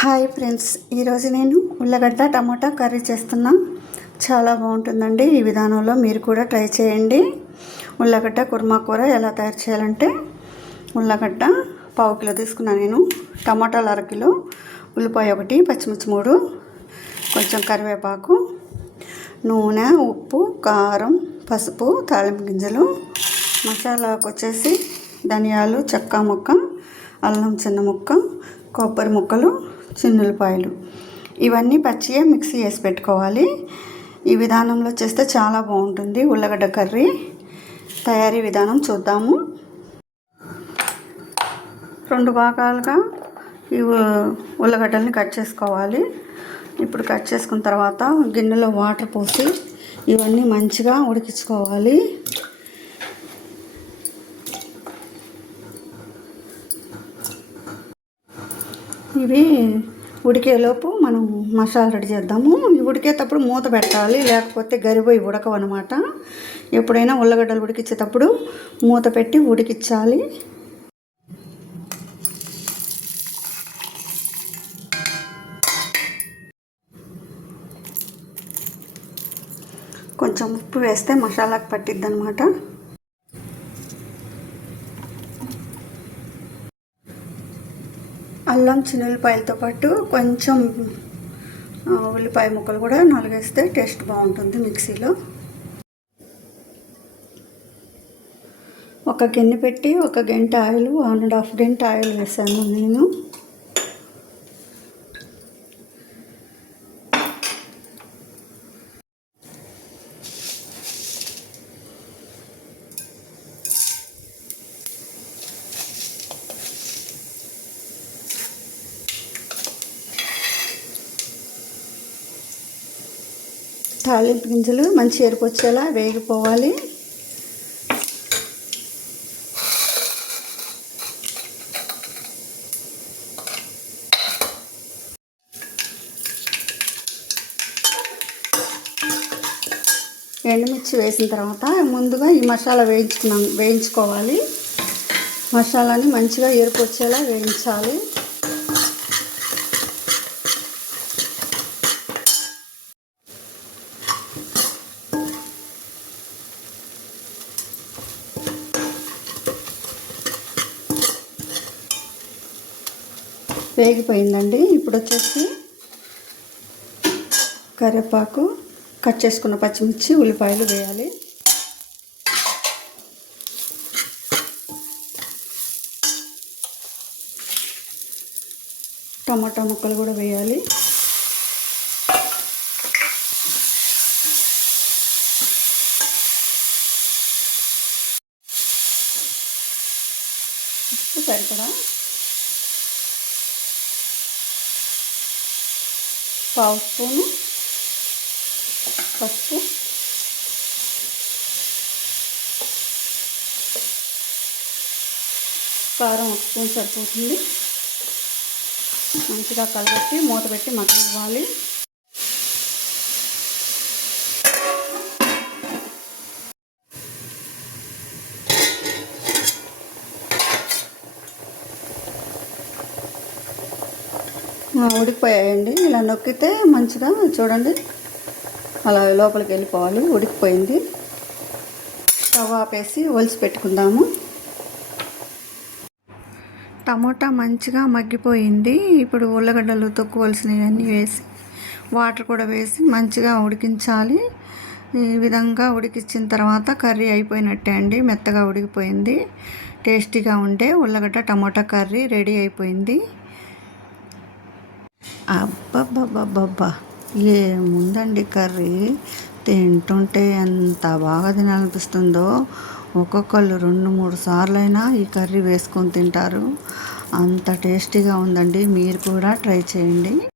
Hi friends ఈరోజు నేను ఉల్లగడ్డ టమాటా కర్రీ చేస్తున్నా. చాలా బాగుంటుందండి ఈ విధానంలో మీరు కూడా ట్రై చేయండి. ఉల్లగడ్డ కుర్మా కూర ఎలా తయారు చేయాలంటే ఉల్లగడ్డ పావు కిలో తీసుకున్నాను నేను టమాటాలు అరకిలో ఉల్లిపాయ ఒకటి పచ్చిమిర్చి మూడు కొంచెం కరివేపాకు నూనె ఉప్పు కారం పసుపు తాళింపు గింజలు మసాలాకు వచ్చేసి ధనియాలు చెక్క ముక్క అల్లం చిన్న ముక్క కొబ్బరి ముక్కలు చిన్నులపాయలు ఇవన్నీ పచ్చియే మిక్సీ వేసి పెట్టుకోవాలి. ఈ విధానంలో చేస్తే చాలా బాగుంటుంది ఉల్లగడ్డ కర్రీ. తయారీ విధానం చూద్దాము. రెండు భాగాలుగా ఈ ఉల్లగడ్డల్ని కట్ చేసుకోవాలి. ఇప్పుడు కట్ చేసుకున్న తర్వాత గిన్నెలో వాటర్ పోసి ఇవన్నీ మంచిగా ఉడికించుకోవాలి. ఇవి ఉడికేలోపు మనం మసాలా రెడీ చేద్దాము. ఉడికేటప్పుడు మూత పెట్టాలి లేకపోతే గరిపోయి ఉడకవు అనమాట ఎప్పుడైనా ఉల్లగడ్డలు ఉడికించేటప్పుడు మూత పెట్టి ఉడికించాలి కొంచెం ఉప్పు వేస్తే మసాలాకు పట్టిద్ది అనమాట అల్లం చిన్నులపాయలతో పాటు కొంచెం ఉల్లిపాయ ముక్కలు కూడా నలిగేస్తే టేస్ట్ బాగుంటుంది మిక్సీలో. ఒక గిన్నె పెట్టి ఒక గంట ఆయిల్ వన్ అండ్ హాఫ్ గంట ఆయిల్ వేసాను నేను. తాలింపు గింజలు మంచి ఎరుపు వచ్చేలా వేగిపోవాలి. ఎండుమిర్చి వేసిన తర్వాత ముందుగా ఈ మసాలా వేయించుకున్నాం వేయించుకోవాలి. మసాలాని మంచిగా ఎరుపు వచ్చేలా వేయించాలి. వేగిపోయిందండి. ఇప్పుడు వచ్చేసి కరివేపాకు కట్ చేసుకున్న పచ్చిమిర్చి ఉల్లిపాయలు వేయాలి. టమాటా ముక్కలు కూడా వేయాలి. సరిపడా పావు స్పూను పసుపు. కారం ఒక స్పూన్ సరిపోతుంది. మంచిగా కలబెట్టి మూత పెట్టి మగ్గనివ్వాలి ఉడికిపోయాయండి ఇలా నొక్కితే మంచిగా చూడండి. అలా లోపలికి వెళ్ళిపోవాలి. ఉడికిపోయింది. స్టవ్ ఆపేసి ఒలిసి పెట్టుకుందాము. టమోటా మంచిగా మగ్గిపోయింది. ఇప్పుడు ఉల్లగడ్డలు తొక్కువలసినవన్నీ వేసి వాటర్ కూడా వేసి మంచిగా ఉడికించాలి. ఈ విధంగా ఉడికించిన తర్వాత కర్రీ అయిపోయినట్టే అండి. మెత్తగా ఉడికిపోయింది. టేస్టీగా ఉండే ఉల్లగడ్డ టమోటా కర్రీ రెడీ అయిపోయింది. అబ్బబ్బబ్బబ్బబ్బా. ఏముందండి కర్రీ? తింటుంటే ఎంత బాగా తినాలనిపిస్తుందో. ఒక్కొక్కళ్ళు రెండు మూడు సార్లైనా ఈ కర్రీ వేసుకొని తింటారు. అంత టేస్టీగా ఉందండి. మీరు కూడా ట్రై చేయండి.